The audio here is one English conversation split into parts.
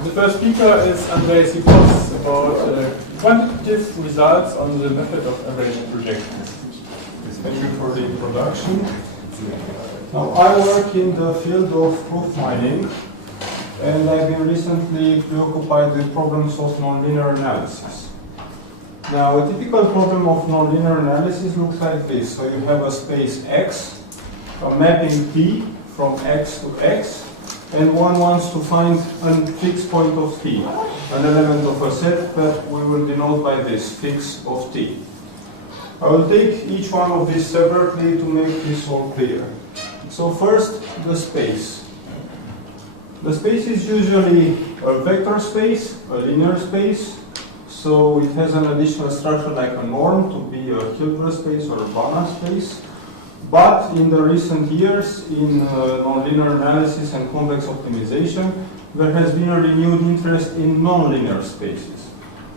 The first speaker is Andrei Sipos about quantitative results on the method of average projections. Thank you for the introduction. Now, I work in the field of proof mining, and I've been recently preoccupied with problems of nonlinear analysis. Now, a typical problem of nonlinear analysis looks like this. So you have a space X, a mapping T from X to X, and one wants to find a fixed point of T, an element of a set that we will denote by this, fix of T. I will take each one of these separately to make this all clear. So first, the space. The space is usually a vector space, a linear space, so it has an additional structure like a norm to be a Hilbert space or a Banach space. But in the recent years, in nonlinear analysis and convex optimization, there has been a renewed interest in nonlinear spaces.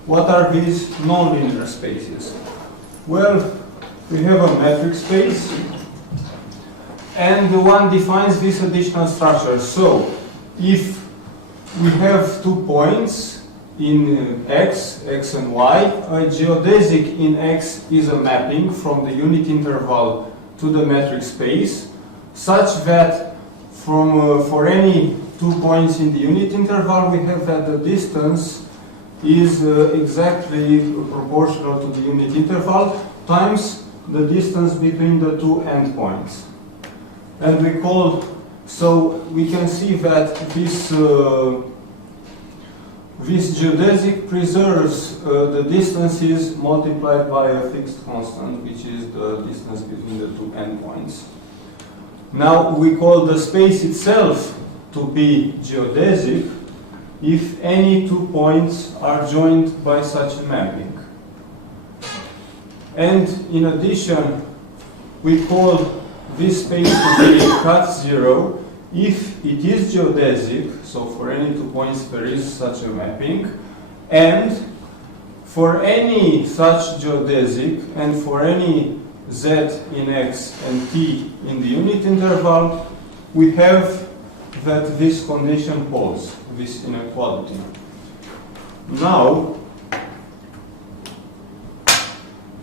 What are these nonlinear spaces? Well, we have a metric space, and the one defines this additional structure. So, if we have 2 points in X and Y, a geodesic in X is a mapping from the unit interval to the metric space, such that for any 2 points in the unit interval, we have that the distance is exactly proportional to the unit interval times the distance between the 2 endpoints. And so we can see that this geodesic preserves the distances multiplied by a fixed constant, which is the distance between the 2 endpoints. Now we call the space itself to be geodesic if any 2 points are joined by such a mapping. And in addition, we call this space to be cut zero if it is geodesic, so for any 2 points there is such a mapping, and for any such geodesic and for any z in X and t in the unit interval, we have that this condition holds, this inequality. Now,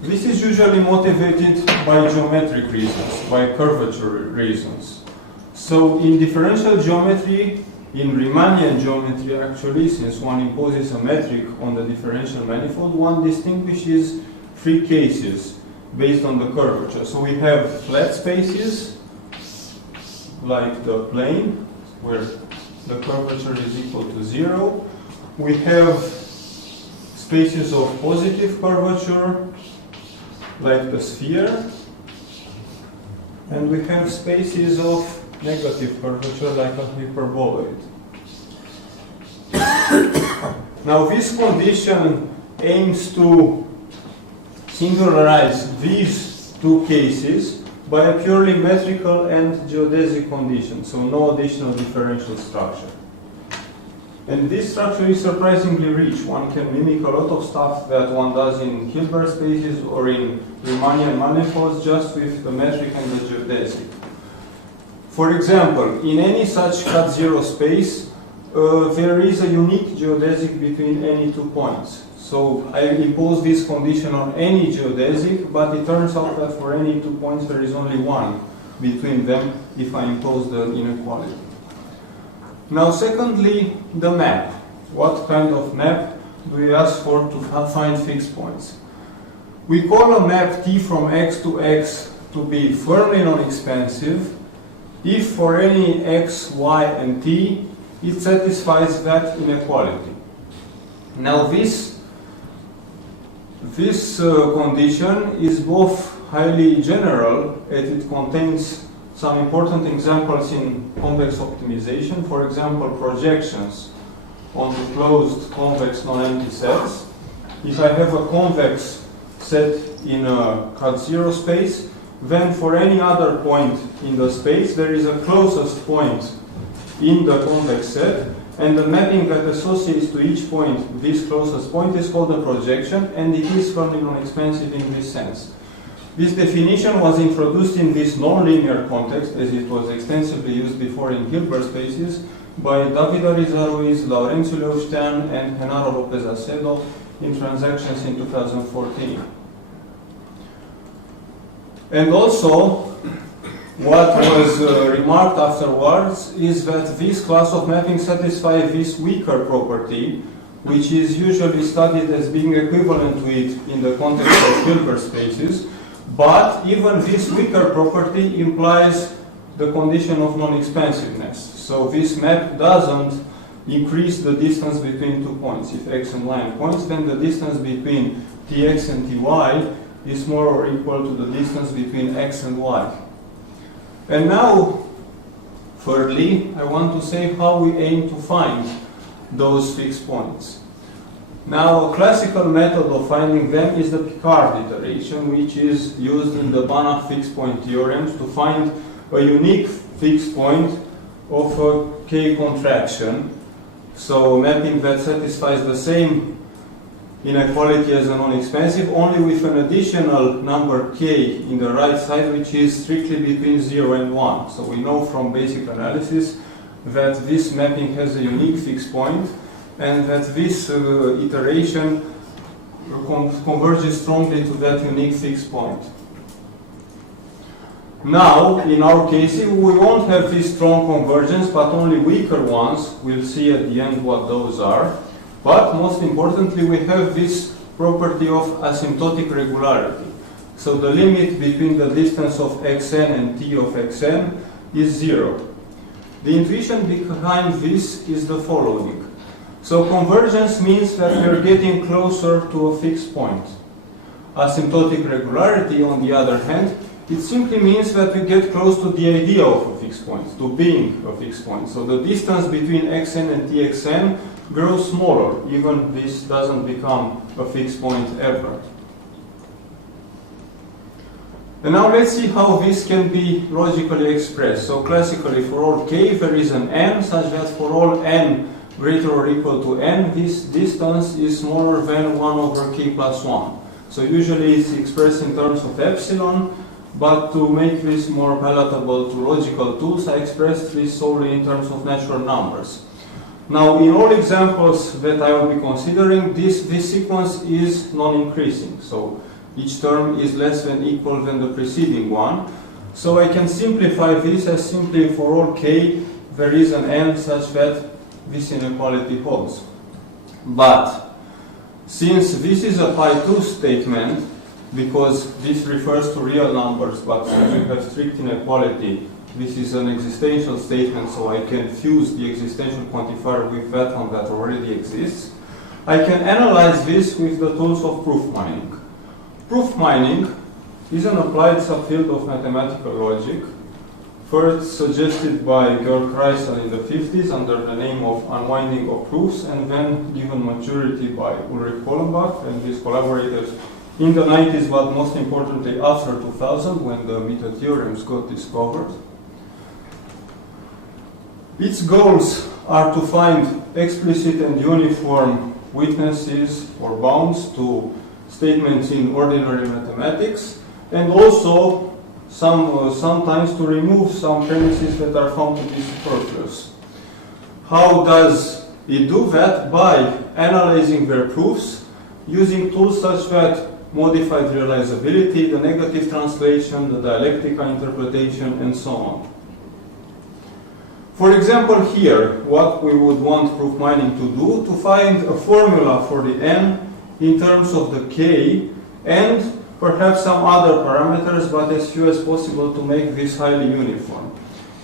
this is usually motivated by geometric reasons, by curvature reasons. So in differential geometry, in Riemannian geometry actually, since one imposes a metric on the differential manifold, one distinguishes 3 cases based on the curvature. So we have flat spaces, like the plane, where the curvature is equal to 0. We have spaces of positive curvature, like the sphere, and we have spaces of negative curvature, like a hyperboloid. Now this condition aims to singularize these 2 cases by a purely metrical and geodesic condition, so no additional differential structure. And this structure is surprisingly rich. One can mimic a lot of stuff that one does in Hilbert spaces or in Riemannian manifolds just with the metric and the geodesic. For example, in any such cut zero space, there is a unique geodesic between any 2 points. So I impose this condition on any geodesic, but it turns out that for any 2 points there is only one between them if I impose the inequality. Now secondly, the map. What kind of map do we ask for to find fixed points? We call a map T from X to X to be firmly non-expansive if for any X, Y, and T it satisfies that inequality. Now this condition is both highly general, and it contains some important examples in convex optimization, for example, projections onto closed convex non-empty sets. If I have a convex set in a cut zero space, then for any other point in the space, there is a closest point in the convex set, and the mapping that associates to each point this closest point is called a projection, and it is firmly non-expansive in this sense. This definition was introduced in this nonlinear context, as it was extensively used before in Hilbert spaces, by David Ariza-Ruiz, Lopez-Acedo and Lopez-Acedo in Transactions in 2014. And also, what was remarked afterwards is that this class of mapping satisfies this weaker property, which is usually studied as being equivalent to it in the context of Hilbert spaces, but even this weaker property implies the condition of non-expansiveness. So this map doesn't increase the distance between 2 points. If x and y are points, then the distance between tx and ty is more or equal to the distance between x and y. And now, thirdly, I want to say how we aim to find those fixed points. Now, a classical method of finding them is the Picard iteration, which is used in the Banach fixed point theorems to find a unique fixed point of a K contraction. So, a mapping that satisfies the same inequality as a non-expansive, only with an additional number K in the right side, which is strictly between 0 and 1. So, we know from basic analysis that this mapping has a unique fixed point, and that this iteration converges strongly to that unique fixed point. Now, in our case, we won't have this strong convergence, but only weaker ones. We'll see at the end what those are. But most importantly, we have this property of asymptotic regularity. So the limit between the distance of xn and t of xn is 0. The intuition behind this is the following. So convergence means that we are getting closer to a fixed point. Asymptotic regularity, on the other hand, it simply means that we get close to the idea of a fixed point, to being a fixed point. So the distance between xn and txn grows smaller, even this doesn't become a fixed point ever. And now let's see how this can be logically expressed. So classically, for all k, there is an n, such that for all n greater or equal to n, this distance is smaller than 1 over k plus 1. So usually it's expressed in terms of epsilon, but to make this more palatable to logical tools, I expressed this solely in terms of natural numbers. Now, in all examples that I will be considering, this sequence is non-increasing. So each term is less than equal than the preceding one. So I can simplify this as simply for all k, there is an n such that this inequality holds. But since this is a pi2 statement, because this refers to real numbers, but since we have strict inequality, this is an existential statement, so I can fuse the existential quantifier with that one that already exists. I can analyze this with the tools of proof mining. Proof mining is an applied subfield of mathematical logic, first suggested by Georg Kreisel in the 50s under the name of unwinding of proofs, and then given maturity by Ulrich Kohlenbach and his collaborators in the 90s, but most importantly after 2000, when the meta theorems got discovered. Its goals are to find explicit and uniform witnesses or bounds to statements in ordinary mathematics, and also sometimes to remove some premises that are found to be superfluous. How does it do that? By analyzing their proofs using tools such that modified realizability, the negative translation, the dialectica interpretation, and so on. For example, here, what we would want proof mining to do, to find a formula for the n in terms of the k, and perhaps some other parameters, but as few as possible to make this highly uniform.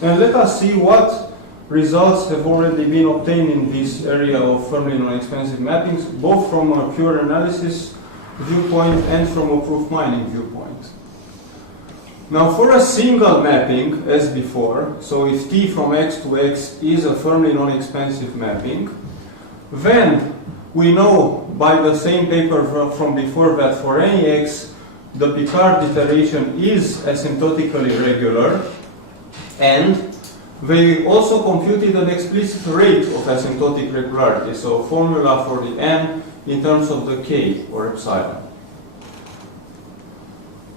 And let us see what results have already been obtained in this area of firmly non-expansive mappings, both from a pure analysis viewpoint and from a proof mining viewpoint. Now, for a single mapping, as before, so if t from x to x is a firmly non-expansive mapping, then we know by the same paper from before that for any x, the Picard iteration is asymptotically regular, and they also computed an explicit rate of asymptotic regularity, so a formula for the n in terms of the k or epsilon.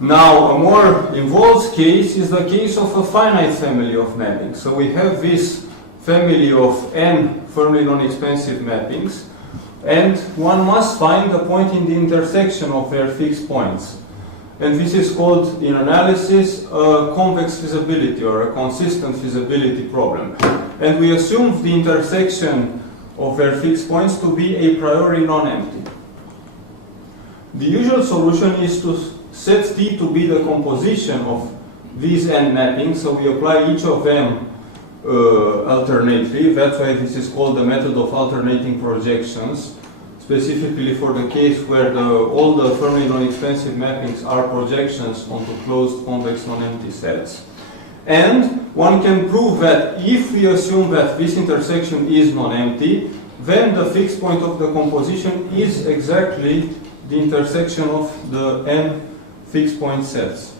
Now, a more involved case is the case of a finite family of mappings. So we have this family of n firmly non-expansive mappings, and one must find a point in the intersection of their fixed points. And this is called, in analysis, a convex feasibility or a consistent feasibility problem. And we assume the intersection of their fixed points to be a priori non-empty. The usual solution is to set T to be the composition of these n mappings, so we apply each of them alternately. That's why this is called the method of alternating projections, specifically for the case where all the firmly non-expansive mappings are projections onto closed convex non-empty sets. And one can prove that if we assume that this intersection is non-empty, then the fixed point of the composition is exactly the intersection of the n fixed point sets.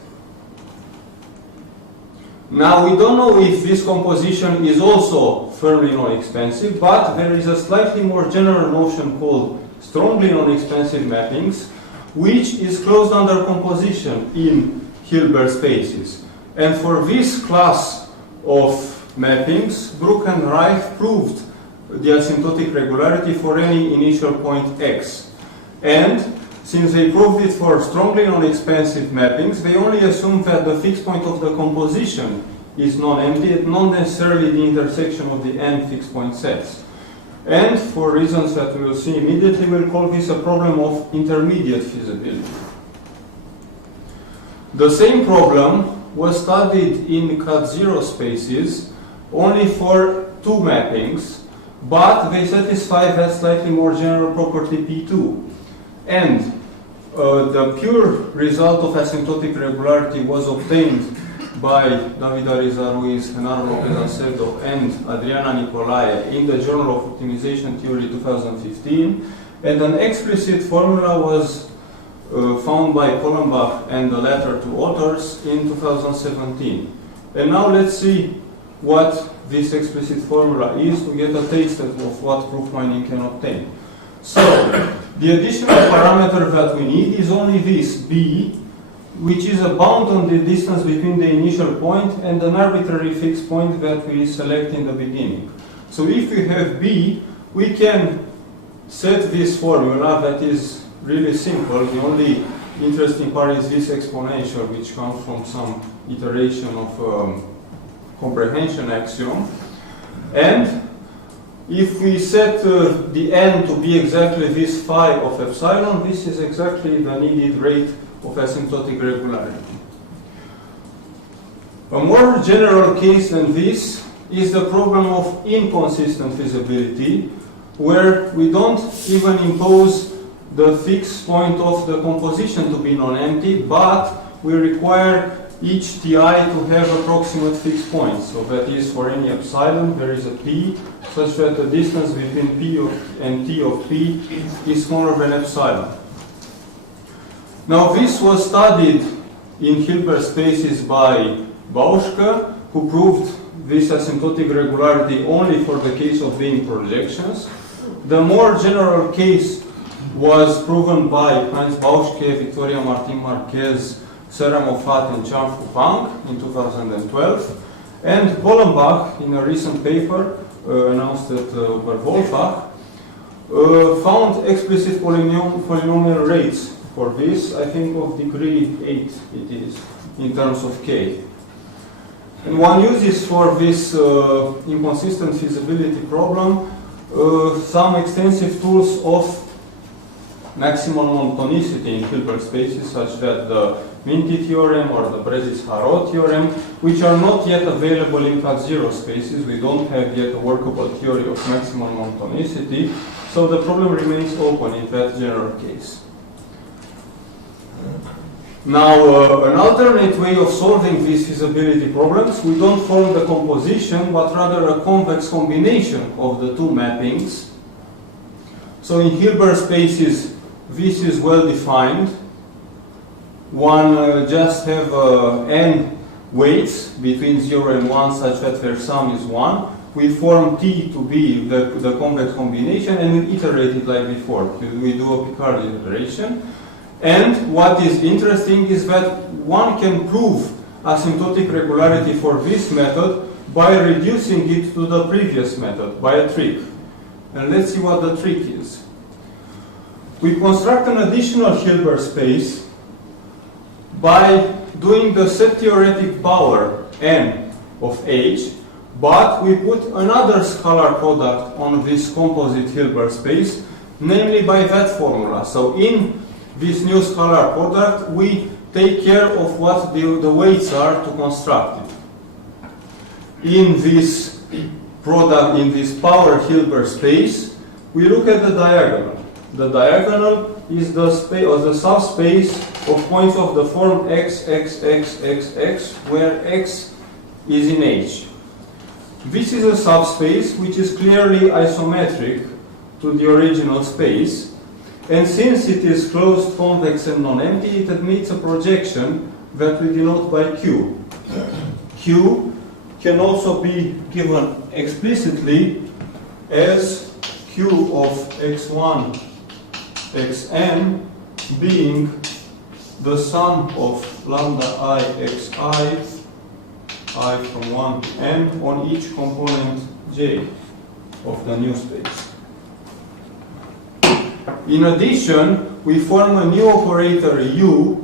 Now we don't know if this composition is also firmly non-expansive, but there is a slightly more general notion called strongly non-expansive mappings, which is closed under composition in Hilbert spaces. And for this class of mappings, Brook and Reich proved the asymptotic regularity for any initial point x. And since they proved it for strongly non-expansive mappings, they only assumed that the fixed point of the composition is non-empty and not necessarily the intersection of the n fixed point sets. And for reasons that we will see immediately, we'll call this a problem of intermediate feasibility. The same problem was studied in cut-zero spaces only for two mappings, but they satisfy that slightly more general property P2. And the pure result of asymptotic regularity was obtained by David Ariza-Ruiz, Lopez-Acedo and Nicolae in the Journal of Optimization Theory 2015, and an explicit formula was found by Kohlenbach and the latter two authors in 2017. And now let's see what this explicit formula is to get a taste of what proof mining can obtain. So, the additional parameter that we need is only this, b, which is a bound on the distance between the initial point and an arbitrary fixed point that we select in the beginning. So if we have b, we can set this formula that is really simple. The only interesting part is this exponential, which comes from some iteration of comprehension axiom. And if we set the n to be exactly this phi of epsilon, this is exactly the needed rate of asymptotic regularity. A more general case than this is the problem of inconsistent feasibility, where we don't even impose the fixed point of the composition to be non-empty, but we require each Ti to have approximate fixed points. So that is, for any epsilon, there is a P, such that the distance between P and T of P is smaller than epsilon. Now this was studied in Hilbert spaces by Bauschke, who proved this asymptotic regularity only for the case of being projections. The more general case was proven by Heinz Bauschke, Victoria Martin Marquez, Sarah Moffat and Chang-Fu Pang in 2012. And Kohlenbach, in a recent paper announced at Wolfach, found explicit polynomial rates for this, I think of degree 8 it is, in terms of k. And one uses for this inconsistent feasibility problem some extensive tools of maximal monotonicity in Hilbert spaces, such that the Minty theorem or the Brezis-Haro theorem, which are not yet available in cut-zero spaces. We don't have yet a workable theory of maximal monotonicity, so the problem remains open in that general case. Now, an alternate way of solving these feasibility problems, we don't form the composition, but rather a convex combination of the two mappings. So in Hilbert spaces, this is well defined. One just have n weights between 0 and 1 such that their sum is 1. We form T to be the convex combination and we iterate it like before. We do a Picard iteration. And what is interesting is that one can prove asymptotic regularity for this method by reducing it to the previous method by a trick. And let's see what the trick is. We construct an additional Hilbert space by doing the set theoretic power n of H, but we put another scalar product on this composite Hilbert space, namely by that formula. So in this new scalar product, we take care of what the weights are to construct it. In this product, in this power Hilbert space, we look at the diagonal. The diagonal is the space or the subspace of points of the form x, x, x, x, x, where x is in H. This is a subspace which is clearly isometric to the original space, and since it is closed, convex, and non-empty, it admits a projection that we denote by Q. Q can also be given explicitly as Q of x1, xn being the sum of lambda I xi, I from 1 to n, on each component j of the new space. In addition, we form a new operator U,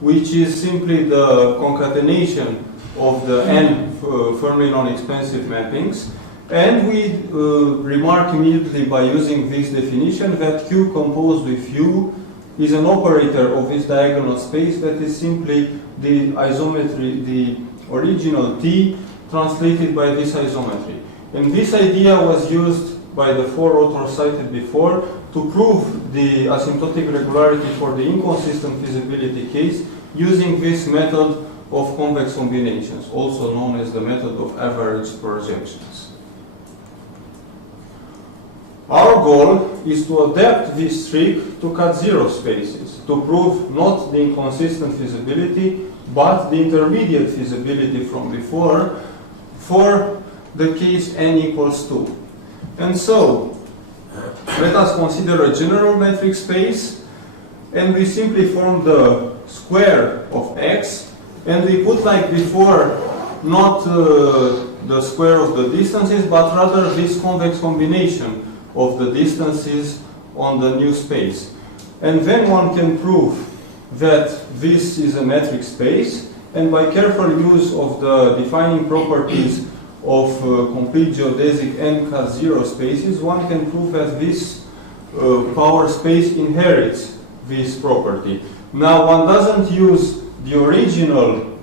which is simply the concatenation of the n Fermi non-expansive mappings, and we remark immediately by using this definition that Q composed with U is an operator of this diagonal space that is simply the isometry, the original T translated by this isometry. And this idea was used by the four authors cited before to prove the asymptotic regularity for the inconsistent feasibility case using this method of convex combinations, also known as the method of average projections. Our goal is to adapt this trick to cut zero spaces, to prove not the inconsistent feasibility, but the intermediate feasibility from before for the case n equals 2. And so, let us consider a general metric space, and we simply form the square of x, and we put, like before, not the square of the distances, but rather this convex combination of the distances on the new space. And then one can prove that this is a metric space, and by careful use of the defining properties of complete geodesic n cut zero spaces, one can prove that this power space inherits this property. Now, one doesn't use the original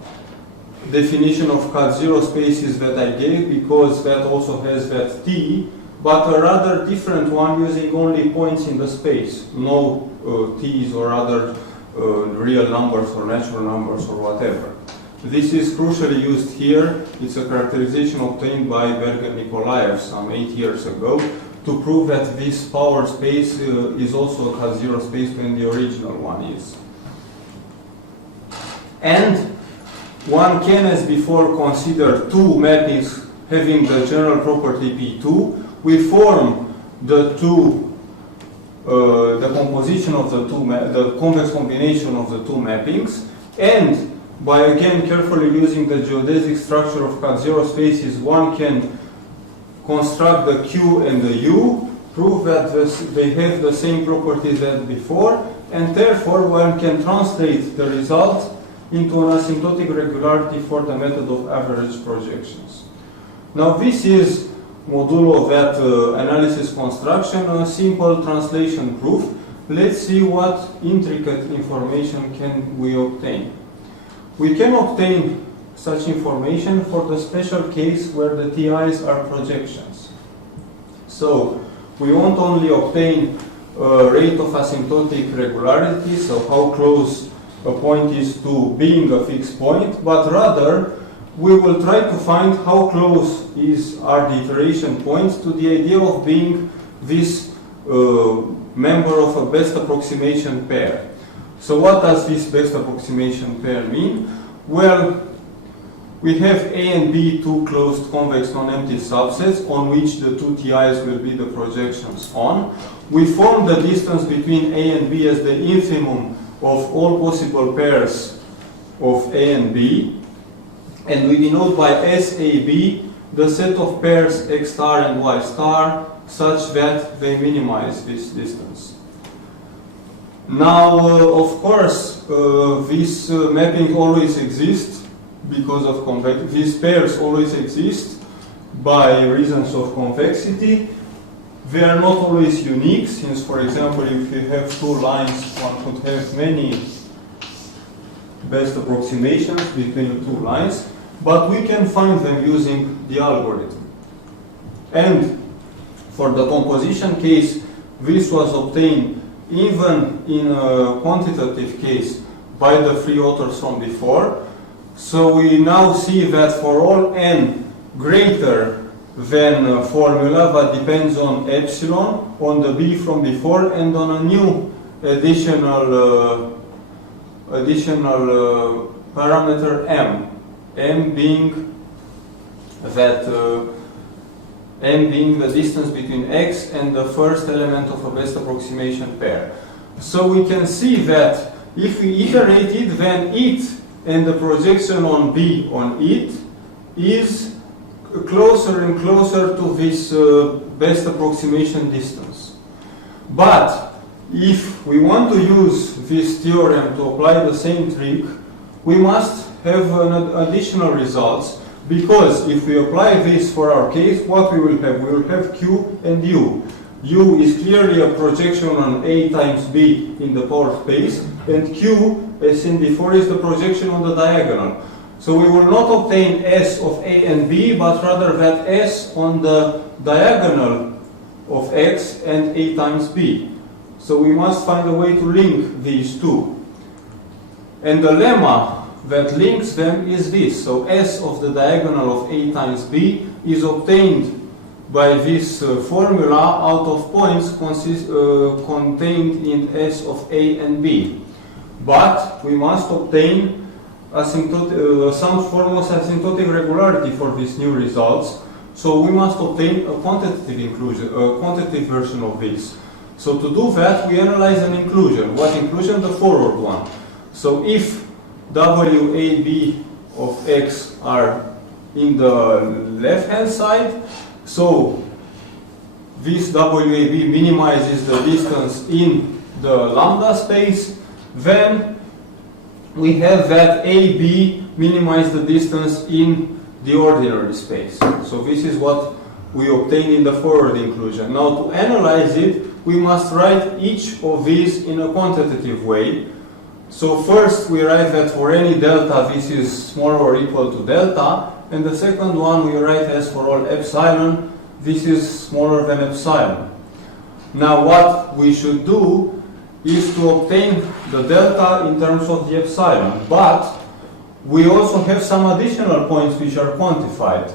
definition of cut zero spaces that I gave, because that also has that T, but a rather different one using only points in the space, no T's or other real numbers or natural numbers or whatever. This is crucially used here. It's a characterization obtained by Berger Nicolae some 8 years ago to prove that this power space is also a cut zero space when the original one is. And one can, as before, consider two mappings having the general property P2. We form the composition of the convex combination of the two mappings, and by again carefully using the geodesic structure of cut zero spaces, one can construct the Q and the U, prove that they have the same properties as before, and therefore one can translate the result into an asymptotic regularity for the method of average projections. Now, this is modulo that analysis construction, a simple translation proof. Let's see what intricate information can we obtain. We can obtain such information for the special case where the TIs are projections. So we won't only obtain a rate of asymptotic regularity, so how close a point is to being a fixed point, but rather we will try to find how close are the iteration points to the idea of being this member of a best approximation pair. So what does this best approximation pair mean? Well, we have A and B, two closed convex non-empty subsets on which the two TIs will be the projections on. We form the distance between A and B as the infimum of all possible pairs of A and B. And we denote by SAB the set of pairs x star and y star such that they minimize this distance. Now, of course, this mapping always exists because of convexity. These pairs always exist by reasons of convexity. They are not always unique, since, for example, if you have two lines, one could have many best approximations between two lines, but we can find them using the algorithm. And for the composition case, this was obtained even in a quantitative case by the three authors from before. So we now see that for all n greater than a formula that depends on epsilon, on the b from before, and on a new additional parameter m. M being the distance between x and the first element of a best approximation pair. So we can see that if we iterate it, then it and the projection on b on it is closer and closer to this best approximation distance. But if we want to use this theorem to apply the same trick, we must have additional results, because if we apply this for our case, what we will have? We will have q and u. U is clearly a projection on a times b in the power space, and q, as seen before, is the projection on the diagonal. So we will not obtain S of a and b, but rather that S on the diagonal of x and a times b. So we must find a way to link these two. And the lemma that links them is this. So S of the diagonal of a times b is obtained by this formula out of points contained in S of a and b. But we must obtain some form of asymptotic regularity for these new results. So we must obtain a quantitative inclusion, a quantitative version of this. So to do that, we analyze an inclusion. What inclusion? The forward one. So if WAB of x are in the left-hand side, so this WAB minimizes the distance in the lambda space, then we have that AB minimize the distance in the ordinary space. So this is what we obtain in the forward inclusion. Now to analyze it, we must write each of these in a quantitative way. So first we write that for any delta this is smaller or equal to delta, and the second one we write as for all epsilon this is smaller than epsilon. Now what we should do is to obtain the delta in terms of the epsilon, but we also have some additional points which are quantified,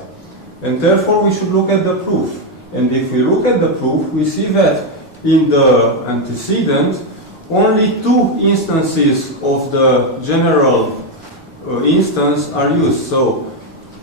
and therefore we should look at the proof. And if we look at the proof, we see that in the antecedent only two instances of the general instance are used. So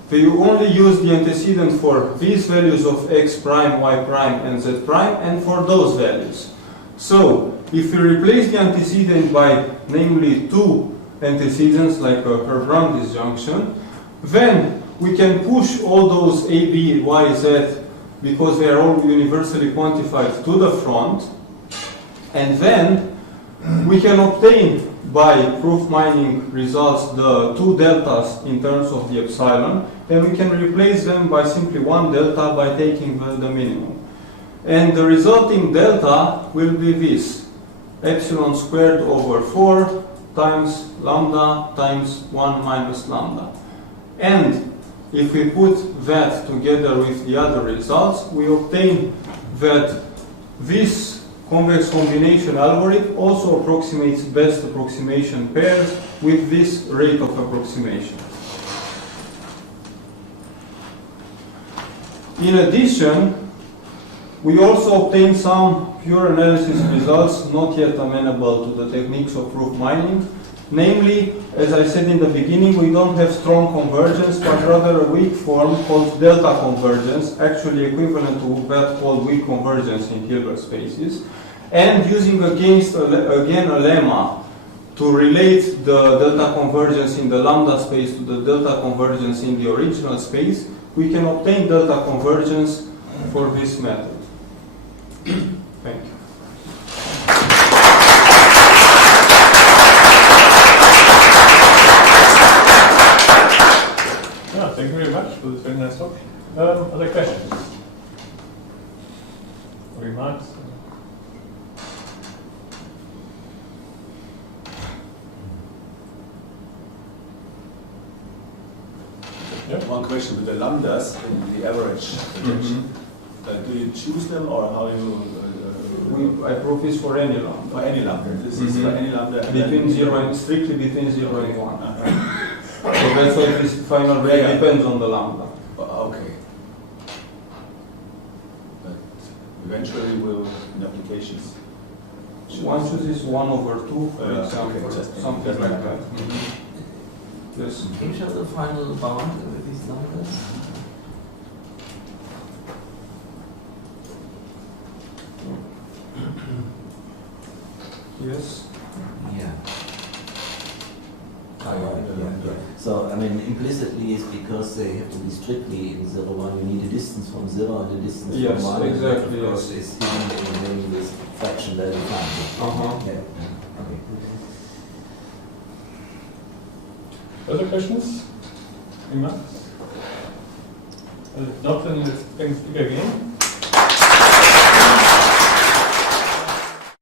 we only use the antecedent for these values of x prime, y prime, and z prime, and for those values. So if we replace the antecedent by namely two antecedents like a Herbrand disjunction, then we can push all those a, b, y, z, because they are all universally quantified, to the front, and then we can obtain by proof mining results the two deltas in terms of the epsilon, and we can replace them by simply one delta by taking the minimum. And the resulting delta will be this: epsilon squared over 4 times lambda times 1 minus lambda. And if we put that together with the other results, we obtain that this convex combination algorithm also approximates best approximation pairs with this rate of approximation. In addition, we also obtain some pure analysis results not yet amenable to the techniques of proof mining. Namely, as I said in the beginning, we don't have strong convergence, but rather a weak form called delta convergence, actually equivalent to that called weak convergence in Hilbert spaces. And using again a lemma to relate the delta convergence in the lambda space to the delta convergence in the original space, we can obtain delta convergence for this method. Thank you. Yeah, thank you very much for this very nice talk. Other questions? Remarks? Yeah. One question with the lambdas in the average projection. Do you choose them or how you? I prove this for any lambda. For any lambda. This is for any lambda. Between 0 and strictly between 0 and 1. So that's why this final value depends on the lambda. Okay. But eventually we'll in applications. One chooses 1 over 2, for example, okay, just something like that. Yes. Can you show the final bound with these numbers? Yes. Yeah. Yeah. So, I mean, implicitly it's because they have to be strictly in 0, 1. You need a distance from 0 and a distance Yes, from 1. exactly, Of course, yes. it's hidden in this fraction that you find. Yeah. Okay. Other questions? Remarks? Not then let's speak again.